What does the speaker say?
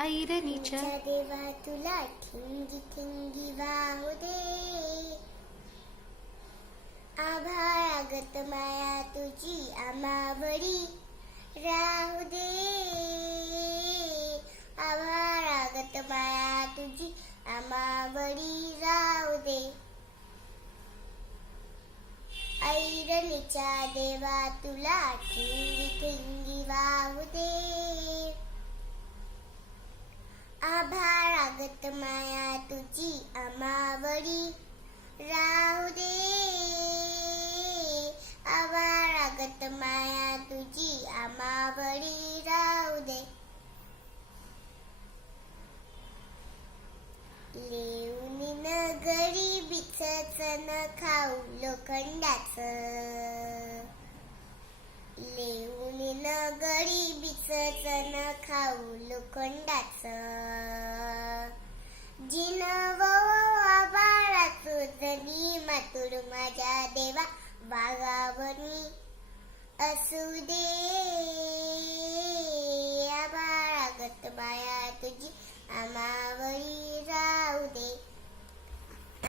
ऐरणीच्या देवा तुला ठिंगी ठिंगी वाहू दे, आभाळागत माया तुझी आम्हावरी राहू दे, आभाळागत माया तुझी आम्हावरी राहू दे. ऐरणीच्या देवा तुला ठिंगी ठिंगी वाहू दे, आभाळागत माया तुझी आम्हावरी राहू दे, आभाळागत माया तुझी आम्हावरी राहू दे. लेऊनी नगरी बिचचन खाऊ लोखंडाचं, लेऊनी नगरी बिचचन खाऊ लोखंडाचं, जिनव आभाळाचं जनी मातुर माझ्या देवा वाघावरी असू दे, आभाळागत माया तुझी आम्हावरी राहू दे.